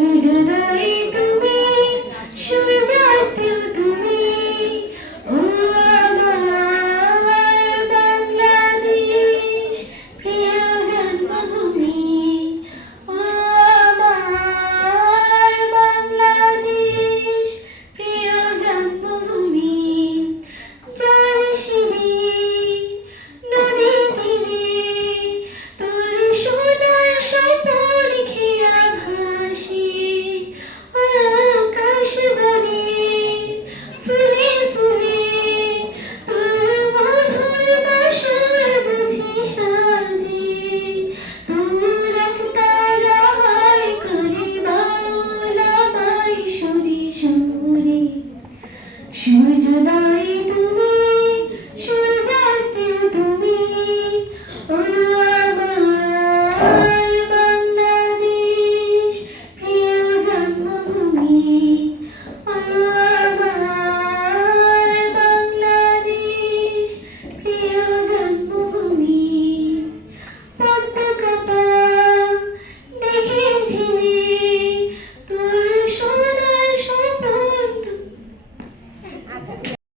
世界的一。সূর্যোদয় তুমি সূর্যাস্ত তুমি ও আমার